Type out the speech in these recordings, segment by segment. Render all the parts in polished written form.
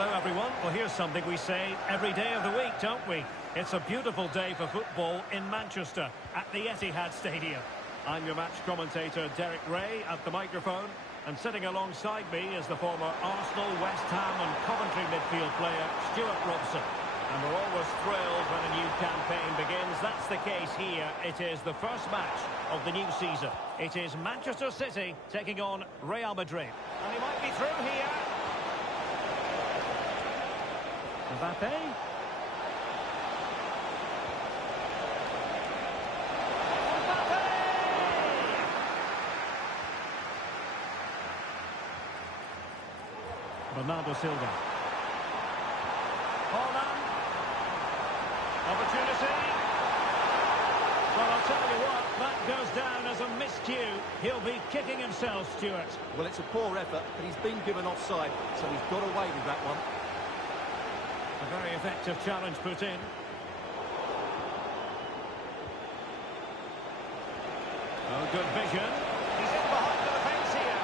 Hello everyone. Well, here's something we say every day of the week, don't we? It's a beautiful day for football in Manchester at the Etihad Stadium. I'm your match commentator Derek Ray at the microphone, and sitting alongside me is the former Arsenal, West Ham and Coventry midfield player Stuart Robson. And we're always thrilled when a new campaign begins. That's the case here. It is the first match of the new season. It is Manchester City taking on Real Madrid. And he might be through here. Mbappe. Bernardo Silva. Holland. Opportunity. Well, I'll tell you what, that goes down as a miscue. He'll be kicking himself, Stuart. Well, it's a poor effort, but he's been given offside, so he's got away with that one. A very effective challenge put in. Oh, good vision. He's in behind the defence here.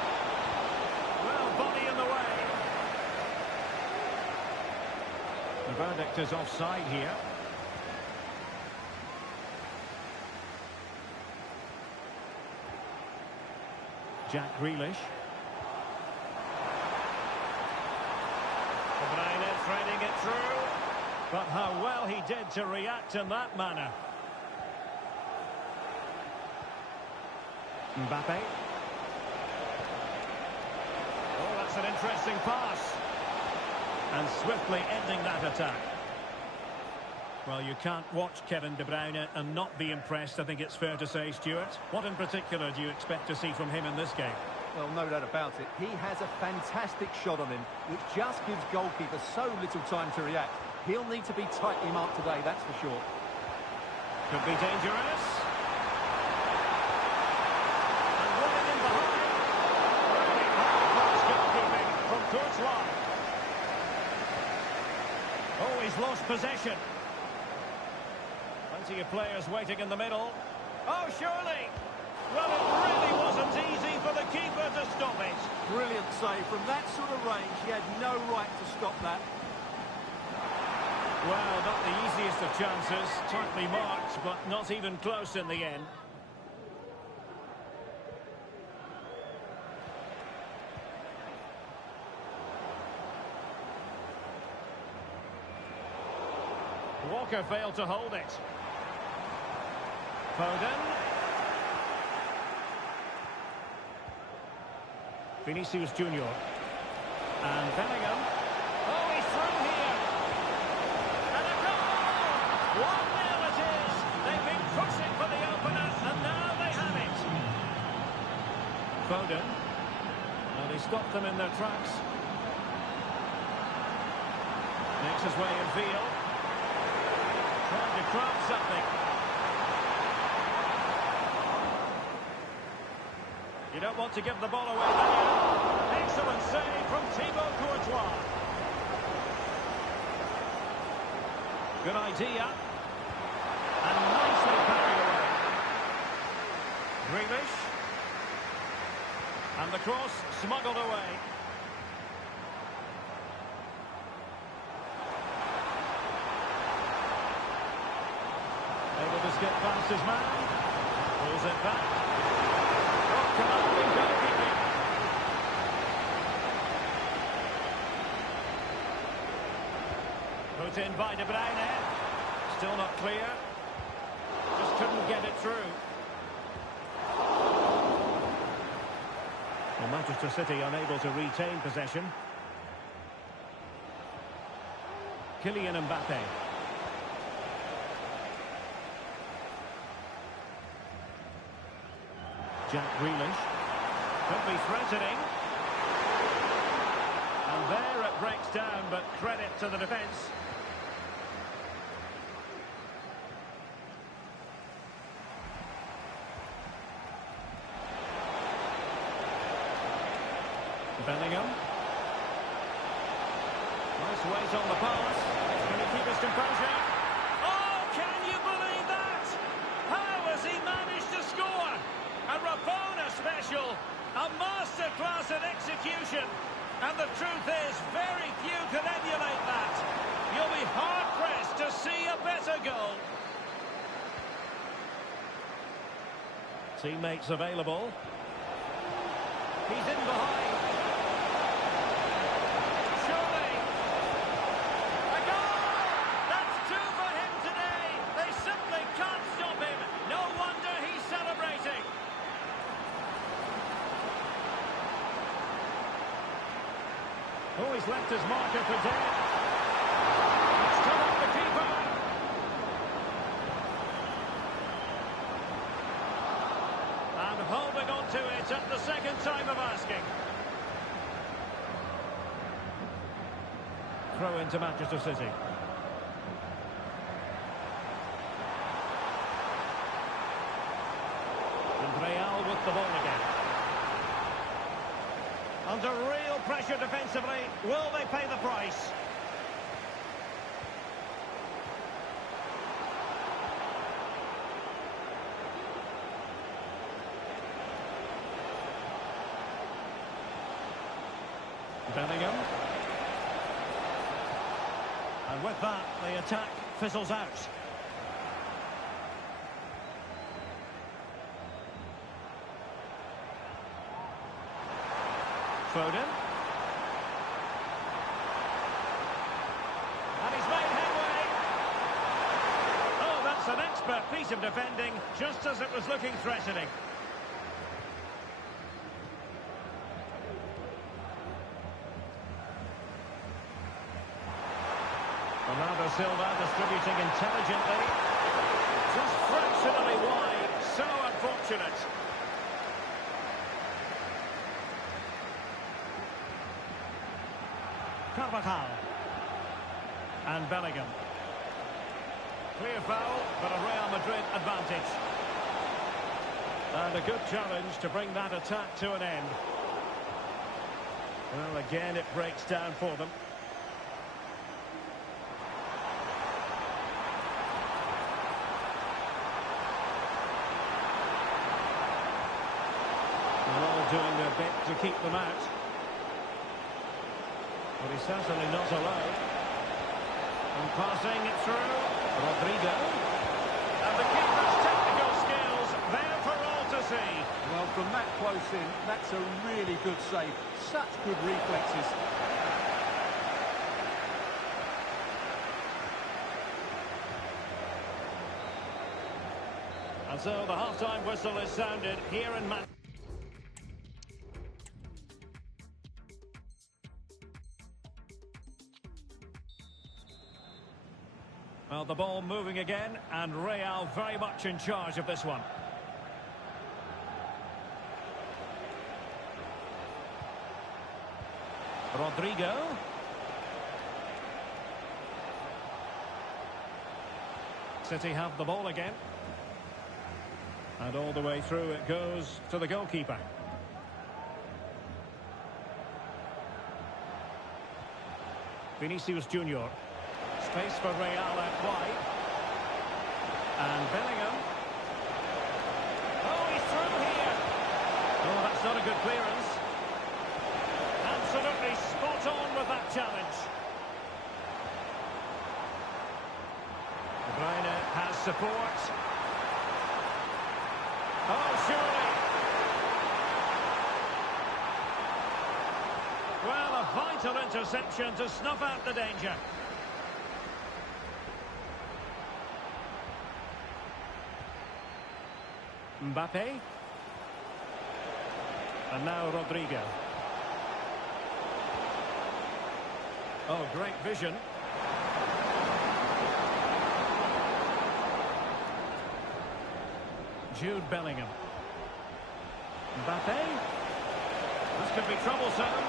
Well, body in the way. The verdict is offside here. Jack Grealish. De Bruyne threading it through. But how well he did to react in that manner. Mbappe. Oh, that's an interesting pass. And swiftly ending that attack. Well, you can't watch Kevin De Bruyne and not be impressed, I think it's fair to say, Stuart. What in particular do you expect to see from him in this game? Well, no doubt about it. He has a fantastic shot on him, which just gives goalkeepers so little time to react. He'll need to be tightly marked today, that's for sure. Could be dangerous. And running in behind. Really hard goalkeeping from Courtois. Oh, he's lost possession. Plenty of players waiting in the middle. Oh, surely. Well, it really wasn't easy for the keeper to stop it. Brilliant save. From that sort of range, he had no right to stop that. Well, not the easiest of chances. Tightly marked, but not even close in the end. Walker failed to hold it. Foden. Vinicius Junior. And Bellingham. Oh, he's through here. And a goal! 1-0 it is. They've been crossing for the opener, and now they have it. Foden. Well, he stopped them in their tracks. Makes his way in field. Trying to craft something. You don't want to give the ball away there. Excellent save from Thibaut Courtois. Good idea. And nicely carried away. Grealish. And the cross smuggled away. Able to skip past his man. Pulls it back. Commanding goalkeeping. Put in by De Bruyne. Still not clear. Just couldn't get it through. Well, Manchester City unable to retain possession. Kylian Mbappe. Jack Grealish. Could be threatening. And there it breaks down, but credit to the defence. Bellingham. Nice weight on the pass. Can he keep his composure? Oh, can you believe that? How has he managed to score? A Rabona special, a masterclass in execution. And the truth is, very few can emulate Teammates available. He's in behind. Surely. A goal! That's two for him today. They simply can't stop him. No wonder he's celebrating. Oh, he's left his marker for dead. It's come off the keeper. And holding on to it at the second time of asking. Throw into Manchester City. And Real with the ball again. Under real pressure defensively. Will they pay the price? Bellingham. And with that, the attack fizzles out. Foden. And he's made headway. Oh, that's an expert piece of defending, just as it was looking threatening. Bernardo Silva distributing intelligently. Just fractionally wide. So unfortunate. Carvajal. And Bellingham. Clear foul, but a Real Madrid advantage. And a good challenge to bring that attack to an end. Well, again, it breaks down for them. They're all doing their bit to keep them out. But he's certainly not alone. And passing it through, Rodrigo. And the keeper's technical skills there for all to see. Well, from that close in, that's a really good save. Such good reflexes. And so the half-time whistle is sounded here in Manchester. Well, the ball moving again, and Real very much in charge of this one. Rodrigo. City have the ball again. And all the way through it goes to the goalkeeper. Vinicius Junior. Space for Real out wide. And Bellingham. Oh, he's through here. Oh, that's not a good clearance. Absolutely spot on with that challenge. De Bruyne has support. Oh, surely. Well, a vital interception to snuff out the danger. Mbappe. And now Rodrigo. Oh, great vision. Jude Bellingham. Mbappe. This could be troublesome.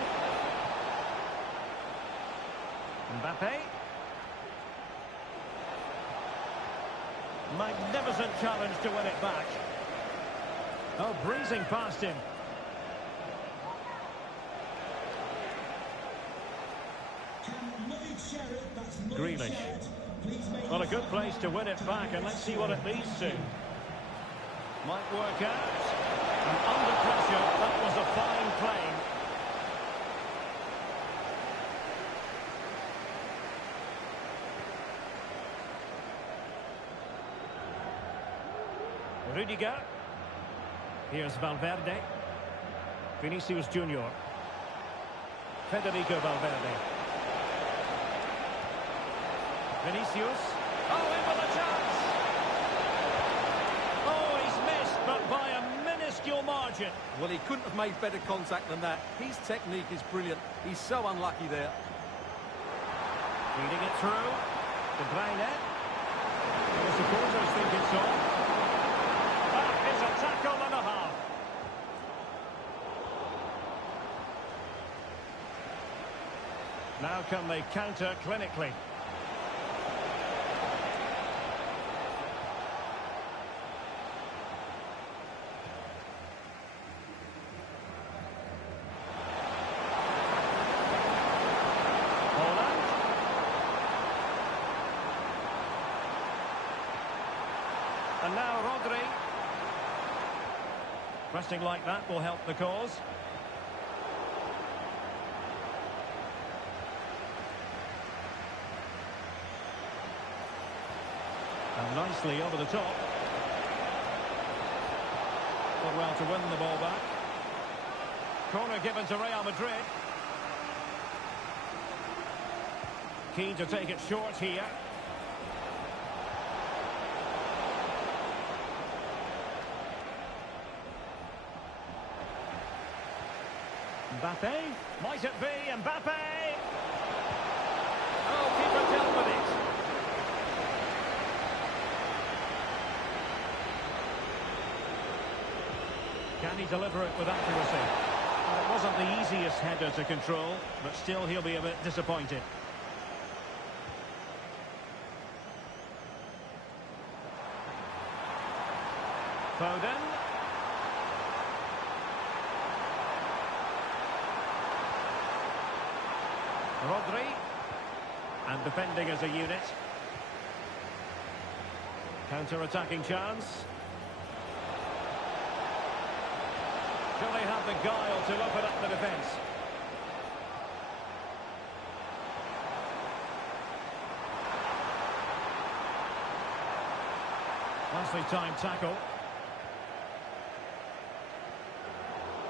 Mbappe. Magnificent challenge to win it back. Oh, breezing past him. Grealish. Well, a good place to win it back, and let's see what it leads to. Might work out. And under pressure, that was a fine play. Rudiger. Here's Valverde. Vinicius Junior. Federico Valverde. Vinicius. Oh, in with a chance. Oh, he's missed, but by a minuscule margin. Well, he couldn't have made better contact than that. His technique is brilliant. He's so unlucky there. Feeding it through. De Bruyne. The supporters think it's on. That is a tackle and a half. Now can they counter clinically? And now Rodri. Pressing like that will help the cause. And nicely over the top. Did well to win the ball back. Corner given to Real Madrid. Keen to take it short here. Mbappe, might it be Mbappe? Oh, keeper dealt with it. Can he deliver it with accuracy? Well, it wasn't the easiest header to control, but still he'll be a bit disappointed. Foden. Rodri. And defending as a unit. Counter-attacking chance. Shall they have the guile to open up the defence? Nicely timed tackle.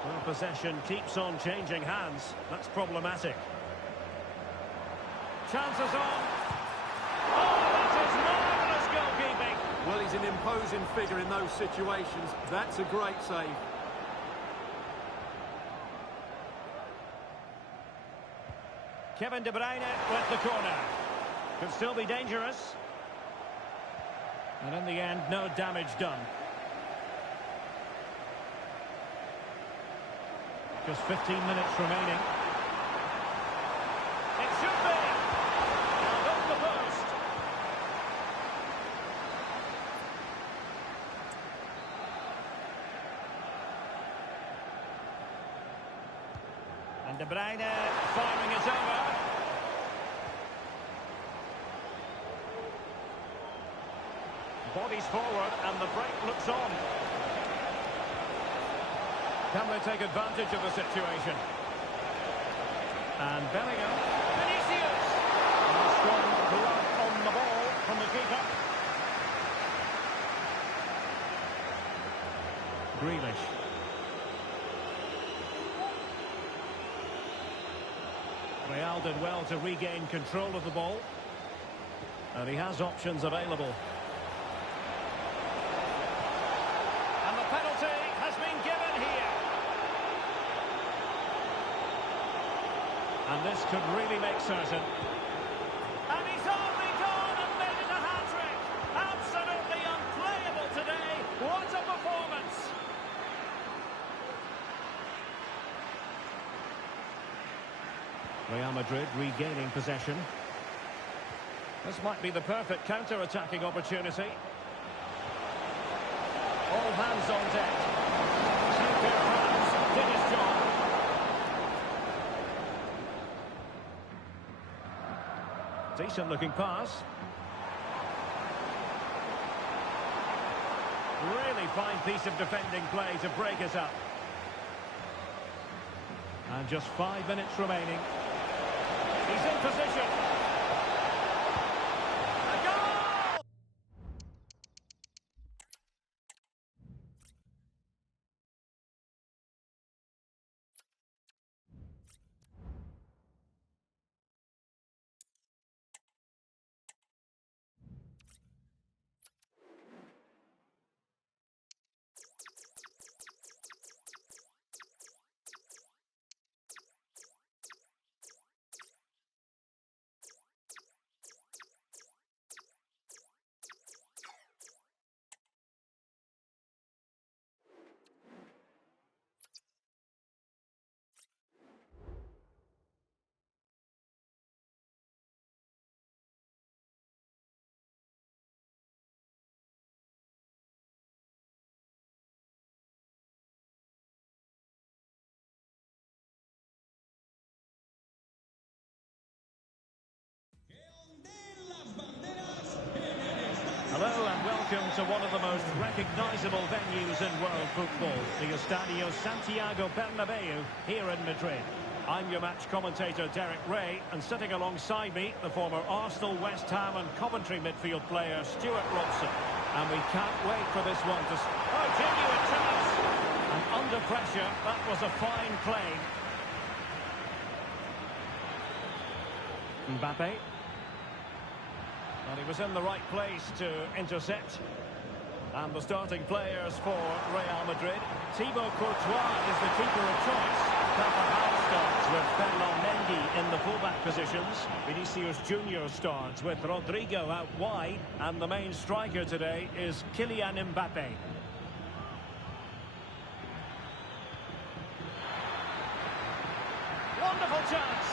Well, possession keeps on changing hands. That's problematic. Chances on. Oh, that is marvellous goalkeeping. Well, he's an imposing figure in those situations. That's a great save. Kevin De Bruyne with the corner. Could still be dangerous. And in the end, no damage done. Just 15 minutes remaining. It should be. And on the post. And De Bruyne firing it over. Bodies forward and the break looks on. Can they take advantage of the situation? And Bellingham. Vinicius! And a strong glove on the ball from the keeper. Grealish. Real did well to regain control of the ball. And he has options available. And the penalty has been given here. And this could really make certain. And he's only gone and made it a hat-trick. Absolutely unplayable today. What a performance. Real Madrid regaining possession. This might be the perfect counter-attacking opportunity. All hands on deck. Two pair of hands did his job. Decent looking pass. Really fine piece of defending play to break us up. And just 5 minutes remaining. He's in position. welcome to one of the most recognisable venues in world football, the Estadio Santiago Bernabeu here in Madrid. I'm your match commentator Derek Ray, and sitting alongside me, the former Arsenal, West Ham and Coventry midfield player Stuart Robson. And we can't wait for this one to... Oh, genuine chance! And under pressure, that was a fine claim. Mbappe. Well, he was in the right place to intercept. And the starting players for Real Madrid. Thibaut Courtois is the keeper of choice. Carvajal starts with Ferland Mendy in the fullback positions. Vinicius Junior starts with Rodrigo out wide. And the main striker today is Kylian Mbappe. Wonderful chance.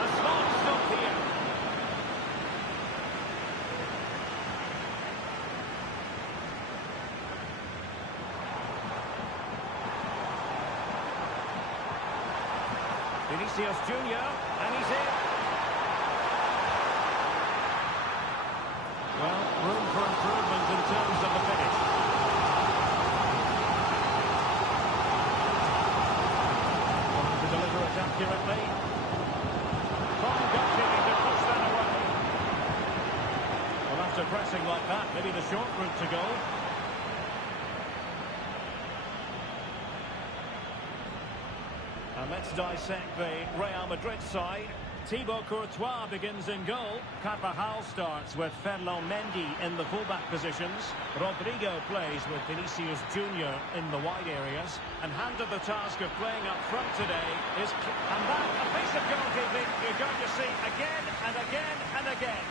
A smart stop here. Vinicius Junior, and he's in. Well, room for improvement in terms of the finish. Trying to deliver it accurately. From goalkeeping to push that away. Well, after pressing like that, maybe the short route to goal. And let's dissect the Real Madrid side. Thibaut Courtois begins in goal. Carvajal starts with Ferland Mendy in the fullback positions. Rodrigo plays with Vinicius Junior in the wide areas. And handed the task of playing up front today is... And that, a piece of goalkeeping you're going to see again and again and again.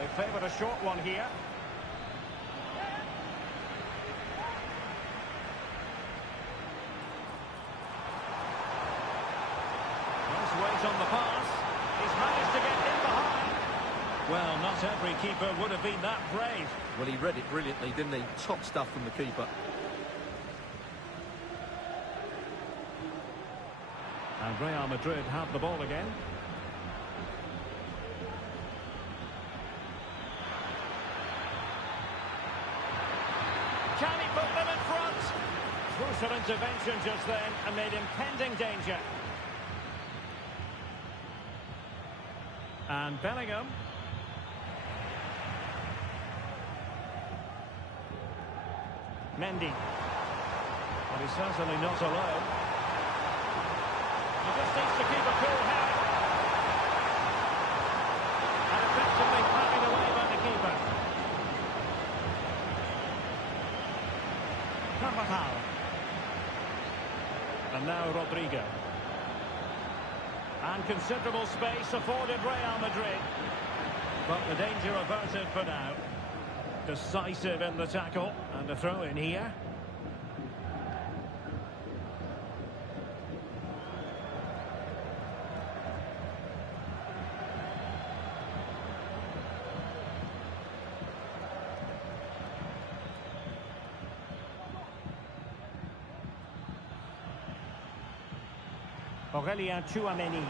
They favoured a short one here. Weight on the pass. He's managed to get in behind. Well, not every keeper would have been that brave. Well, he read it brilliantly, didn't he? Top stuff from the keeper. And Real Madrid have the ball again. Can he put them in front? Crucial intervention just then amid impending danger. And Bellingham. Mendy. But he's certainly not alone. He just needs to keep a cool head. And effectively carried away by the keeper. Carvajal. And now Rodrigo. And considerable space afforded Real Madrid. But the danger averted for now. Decisive in the tackle. And a throw in here. Aurelien Tchouameni.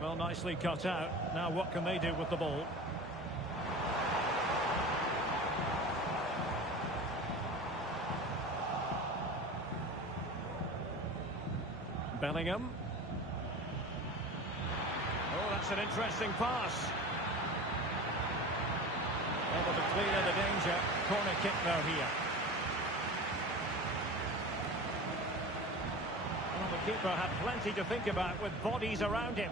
Well, nicely cut out. Now what can they do with the ball? Bellingham. Oh, that's an interesting pass. Able to clear the danger. Corner kick now here. Well, the keeper had plenty to think about with bodies around him.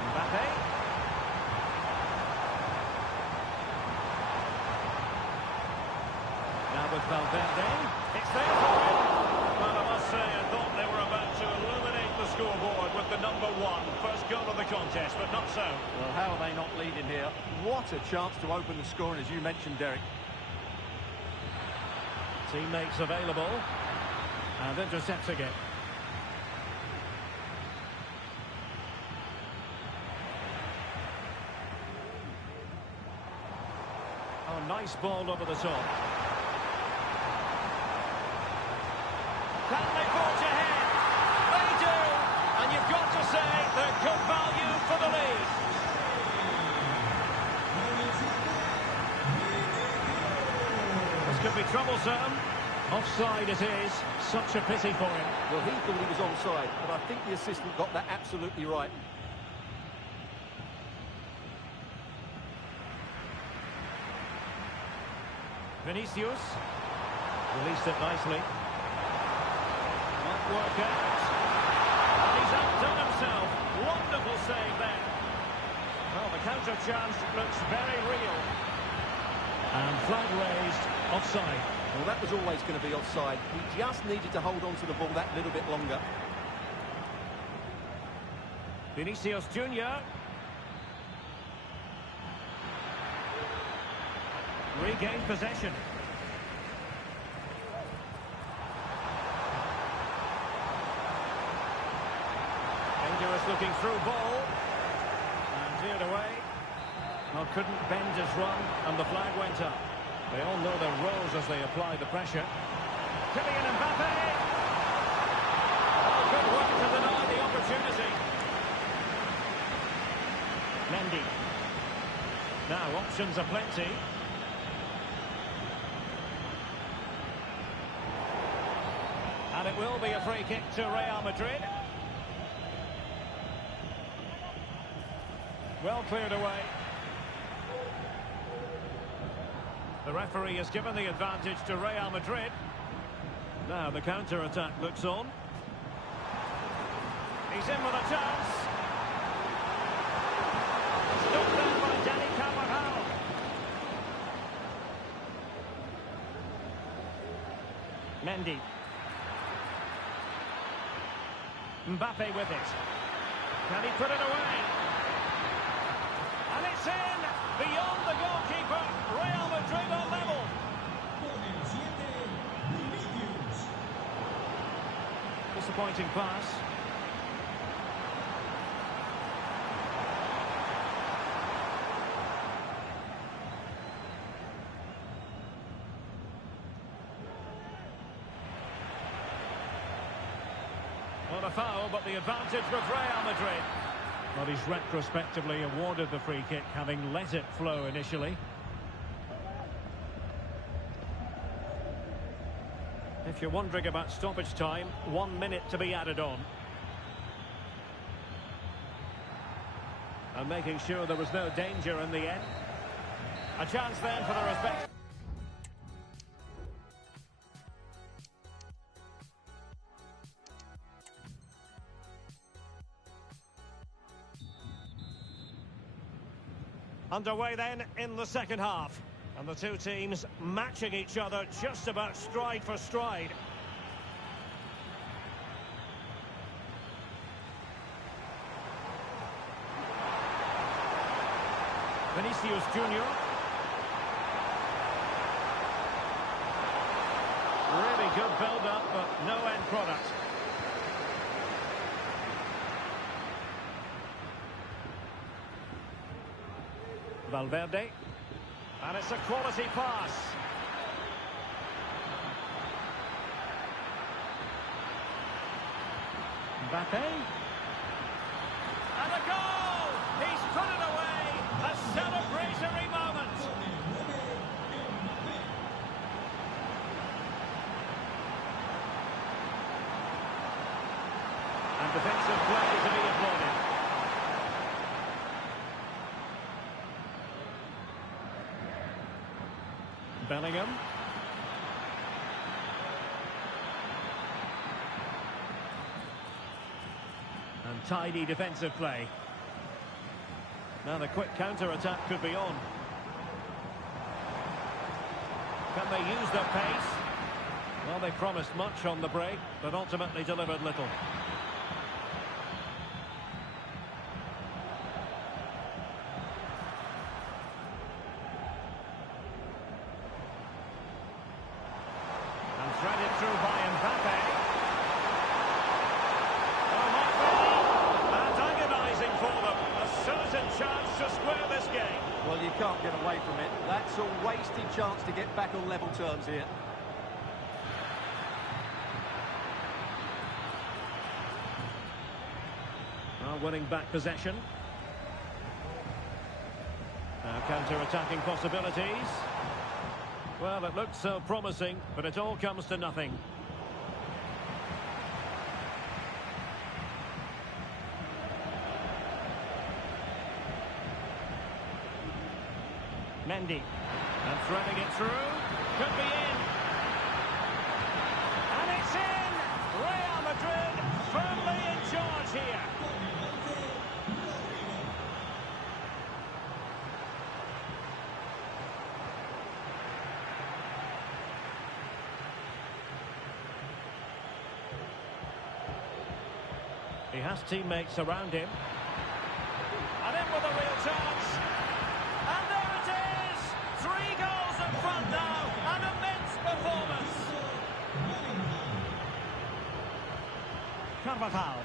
Mbappe. Now with Valverde. It's there for him. Well, I must say, I thought they were about to illuminate the scoreboard with the number one. First goal of the contest, but not so. Well, how are they not leading here? What a chance to open the scoring, as you mentioned, Derek. Teammates available. And intercepting it. Oh, nice ball over the top. Can they forge ahead? They do! And you've got to say they're good value for the lead. This could be troublesome. Offside it is. Such a pity for him. Well, he thought he was onside, but I think the assistant got that absolutely right. Vinicius. Released it nicely. Might work out. And he's outdone himself. Wonderful save there. Well, the counter chance looks very real. And flag raised. Offside. Well, that was always going to be offside. He just needed to hold on to the ball that little bit longer. Vinicius Junior. Regained possession. Dangerous looking through ball. And cleared away. Well, couldn't bend his run, and the flag went up. They all know their roles as they apply the pressure. Kylian Mbappe! Oh, good work to deny the opportunity. Mendy. Now, options are plenty. And it will be a free kick to Real Madrid. Well cleared away. The referee has given the advantage to Real Madrid. Now the counter-attack looks on. He's in with a chance. Stopped there by Danny Carvajal. Mendy. Mbappe with it. Can he put it away? And it's in! Beyond the goalkeeper, Real Madrid on level. Disappointing pass. Not a foul, but the advantage with Real Madrid. Well, he's retrospectively awarded the free kick, having let it flow initially. If you're wondering about stoppage time, 1 minute to be added on. And making sure there was no danger in the end. A chance then for the respect. Underway then in the second half. And the two teams matching each other just about stride for stride. Vinicius Junior. Really good build-up, but no end product. Valverde. And it's a quality pass. Mbappe. And a goal! He's put it away! A celebratory moment! And defensive play to be applauded. Bellingham. And tidy defensive play. Now the quick counter-attack could be on. Can they use their pace? Well, they promised much on the break, but ultimately delivered little. Threaded through by Mbappe. Oh, might be. And agonising for them. A certain chance to square this game. Well, you can't get away from it. That's a wasted chance to get back on level terms here. Winning back possession. Now counter-attacking possibilities. Well, it looks so promising, but it all comes to nothing. Mendy. And threading it through. Could be in. And it's in! Real Madrid firmly in charge here. He has teammates around him. And in with a real chance. And there it is! 3 goals in front now. An immense performance. Carvajal.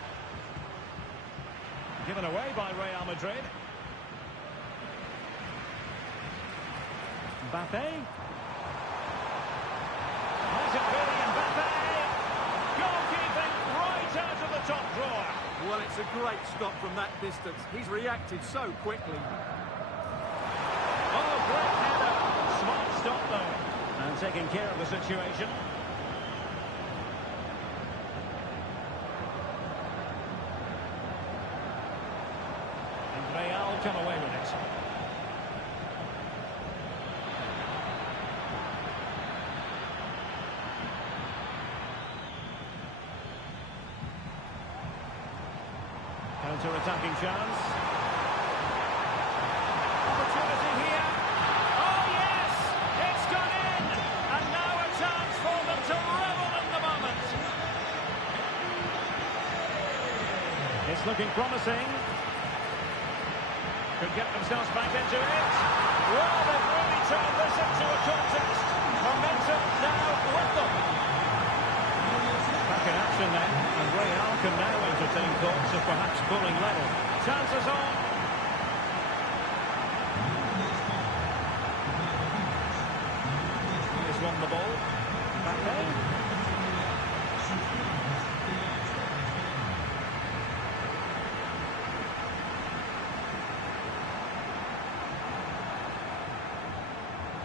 Given away by Real Madrid. Mbappe. Has it really Mbappe? Goalkeeping right out of the top drawer. Well, it's a great stop from that distance. He's reacted so quickly. Oh, great header. Smart stop, though. And taking care of the situation. And Real come away with it. Counter-attacking chance. Opportunity here. Oh, yes! It's gone in! And now a chance for them to revel in the moment. It's looking promising. Could get themselves back into it. Well, they've really turned this into a contest. Momentum now with them. Back in action then, and Real can now entertain thoughts of perhaps pulling level. Chances on. He's won the ball. Mbappe.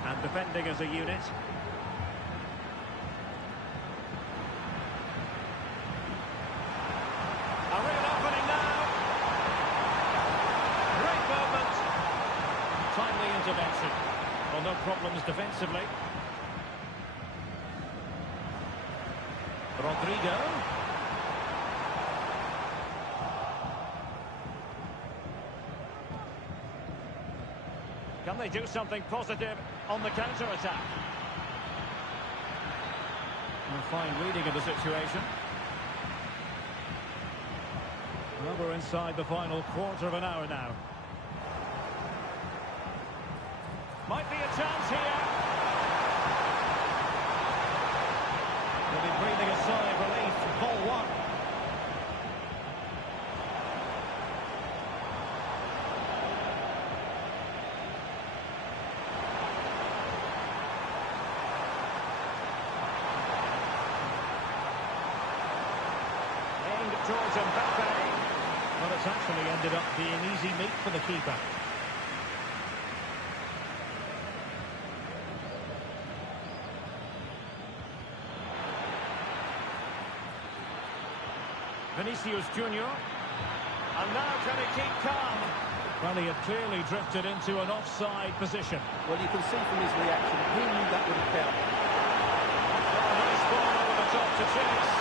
And defending as a unit. Timely intervention. Well, no problems defensively. Rodrigo. Can they do something positive on the counter-attack? Fine reading of the situation. Well, we're inside the final quarter of an hour now. Might be a chance here. They'll be breathing a sigh of relief. Ball one. Aimed towards Mbappe. Well, it's actually ended up being easy meat for the keeper. Vinicius Junior. And now can he keep calm? Well, he had clearly drifted into an offside position. Well, you can see from his reaction, he knew that wouldn't count. Oh, nice ball over the top to chase.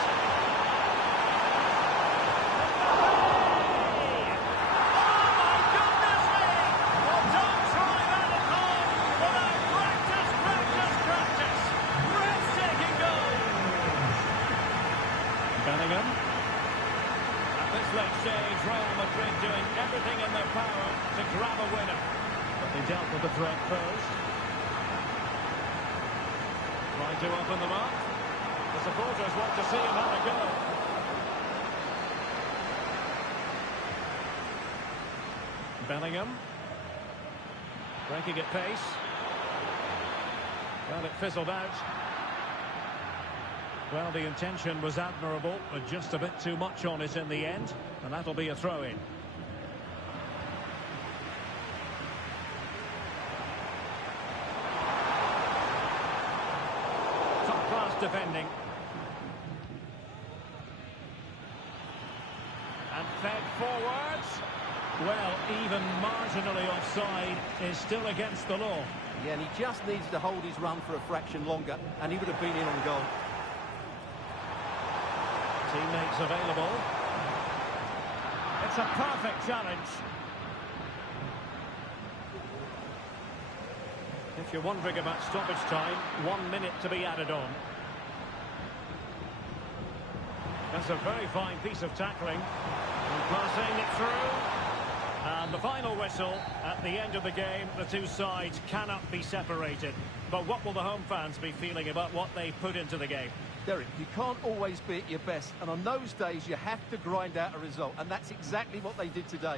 Bellingham. At this late stage, Real Madrid doing everything in their power to grab a winner. But they dealt with the threat first. Trying to open them up. The supporters want to see him have a go. Bellingham. Breaking at pace. Well, it fizzled out. Well, the intention was admirable, but just a bit too much on it in the end. And that'll be a throw-in. Top-class defending. And fed forwards. Well, even marginally offside is still against the law. Yeah, and he just needs to hold his run for a fraction longer, and he would have been in on goal. Teammates available. It's a perfect challenge. If you're wondering about stoppage time, 1 minute to be added on. That's a very fine piece of tackling. And passing it through. And the final whistle at the end of the game. The two sides cannot be separated. But what will the home fans be feeling about what they put into the game? Derek, you can't always be at your best, and on those days you have to grind out a result, and that's exactly what they did today.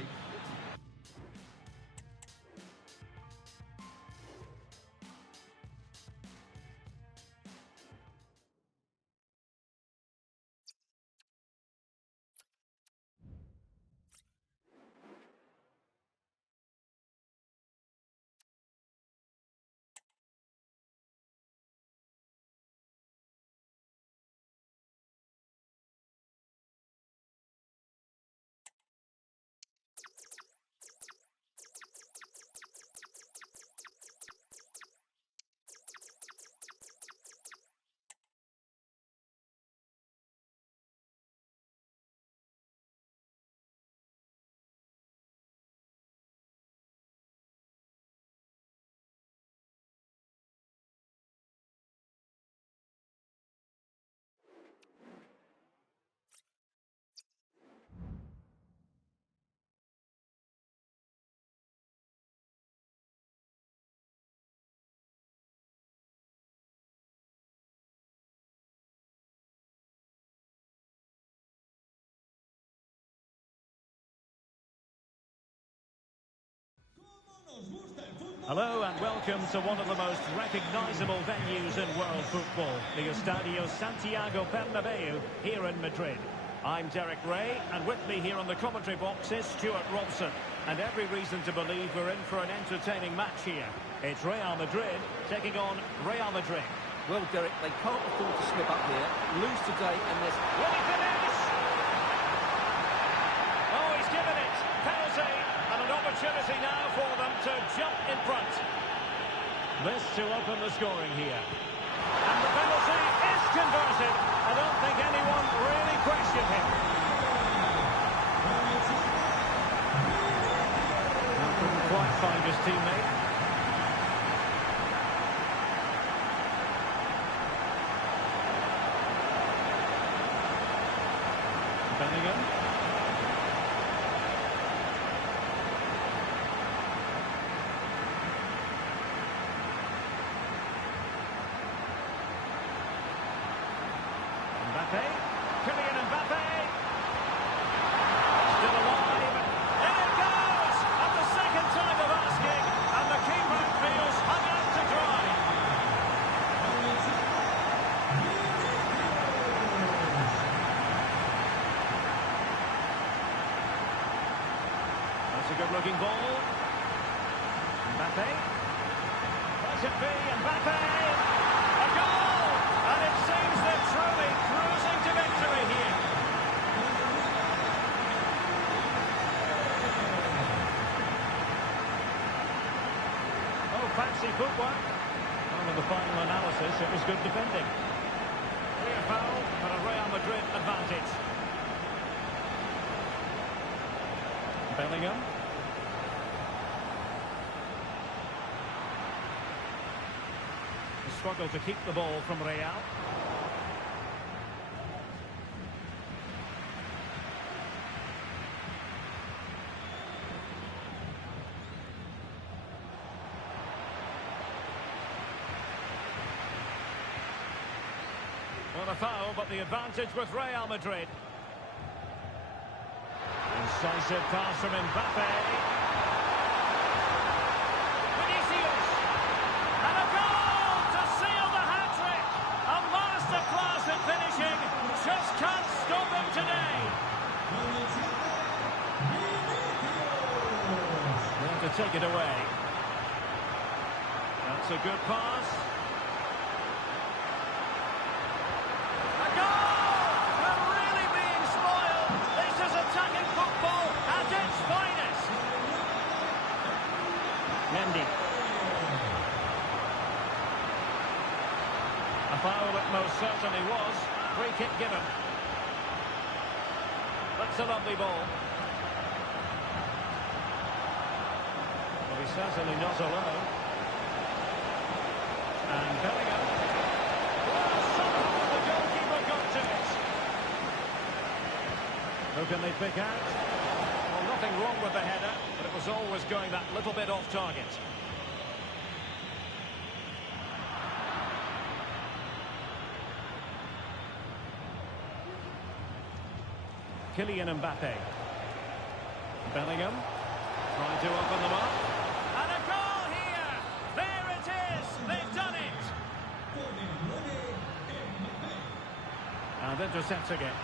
Hello and welcome to one of the most recognisable venues in world football, the Estadio Santiago Bernabeu here in Madrid. I'm Derek Ray, and with me here on the commentary box is Stuart Robson. And every reason to believe we're in for an entertaining match here. It's Real Madrid taking on Real Madrid. Well, Derek, they can't afford to slip up here, lose today, and there's... Will he finish? Oh, he's given it. Penalty. And an opportunity now for them to jump in front. This to open the scoring here. And the penalty is converted. I don't think anyone really questioned him. Couldn't quite find his teammate. Bellingham. Mbappe. Kylian Mbappe. Still alive. There it goes! At the second time of asking, and the keeper feels hung out to dry. That's a good-looking ball. Mbappe. Let it be Mbappe. A goal! And it seems they're truly cruising to victory here. Oh, fancy footwork. Well, in the final analysis, it was good defending. Clear foul, but a Real Madrid advantage. Bellingham. Struggle to keep the ball from Real. Well, a foul, but the advantage with Real Madrid. Incisive pass from Mbappe. Vinicius! take it away. That's a good pass. A goal! We're really being spoiled. This is attacking football at its finest. Mendy. A foul it most certainly was. Free kick given. That's a lovely ball. Well, he's certainly not alone. And Bellingham. Well, somehow the goalkeeper got to it. Who can they pick out? Well, nothing wrong with the header, but it was always going that little bit off target. Kylian Mbappe. Bellingham. Trying to open them up. And a goal here! There it is! They've done it! And intercepting it.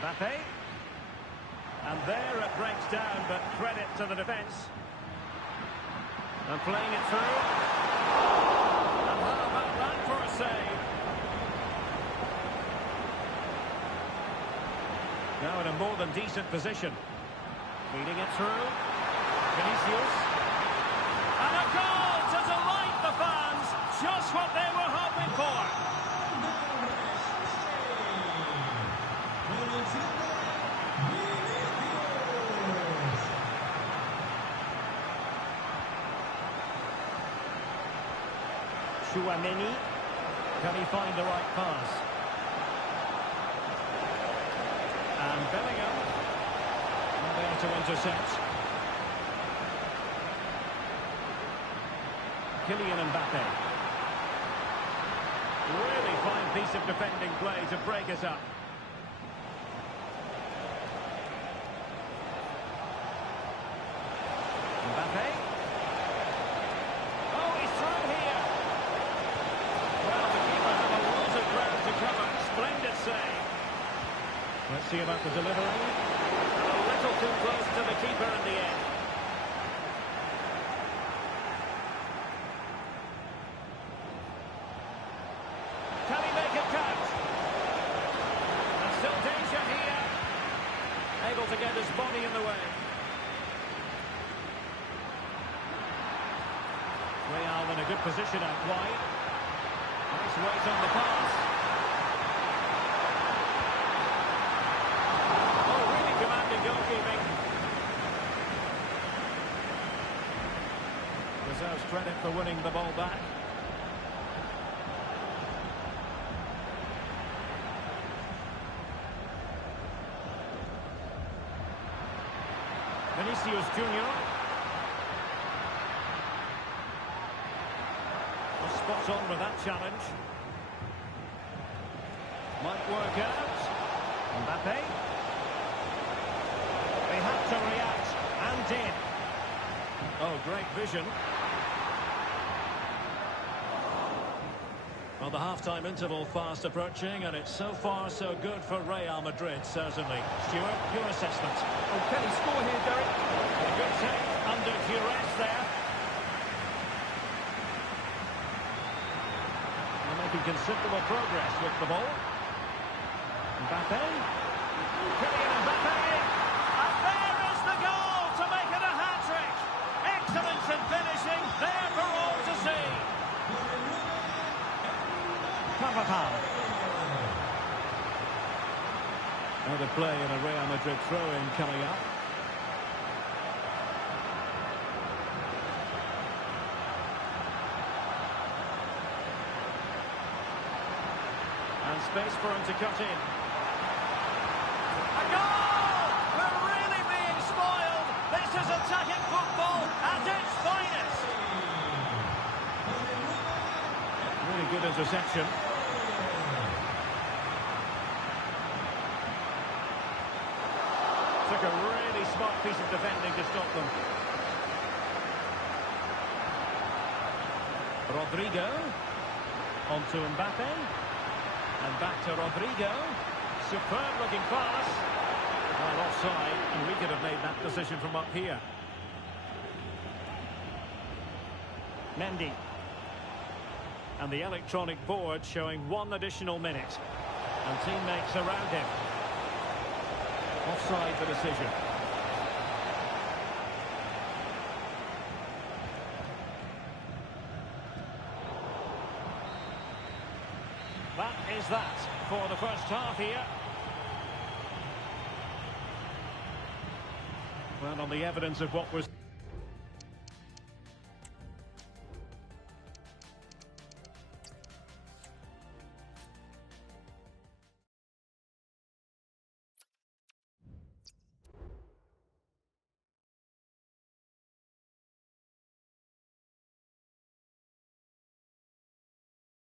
Mbappe. And there it breaks down, but credit to the defence. And playing it through. And how about that for a save? Now in a more than decent position. Feeding it through. Vinicius. And a goal to delight the fans. Just what they were hoping for. Chouameni. Can he find the right pass? And Bellingham. Not there to intercept. Kylian Mbappe. Really fine piece of defending play to break us up. Mbappe. Oh, he's through here. Well, the keeper had a lot of ground to cover. Splendid save. Let's see about the delivery. A little too close to the keeper in the end. Can he make it count? There's still danger here. Able to get his body in the way. Real in a good position out wide. Nice weight on the pass. Oh, really commanding goalkeeping. Deserves credit for winning the ball back. Vinicius Junior. Spot on with that challenge. Might work out. Mbappe. They had to react, and did. Oh, great vision. Well, the half-time interval fast approaching, and it's so far so good for Real Madrid, certainly. Stuart, your assessment. Oh, can he score here, Derek? A good take under duress there. Making considerable progress with the ball. Mbappe. Kylian Mbappe. And there is the goal to make it a hat-trick. Excellence in finishing, there for all to see. Carvajal. Another play in a Real Madrid throw-in coming up. And space for him to cut in. A goal! We're really being spoiled. This is attacking football at its finest. Really good interception. Took a really smart piece of defending to stop them. Rodrigo. On to Mbappe. And back to Rodrigo. Superb looking pass. Well, offside, and we could have made that decision from up here. Mendy. And the electronic board showing 1 additional minute. And teammates around him. Offside the decision. That is that for the first half here. Well, on the evidence of what was...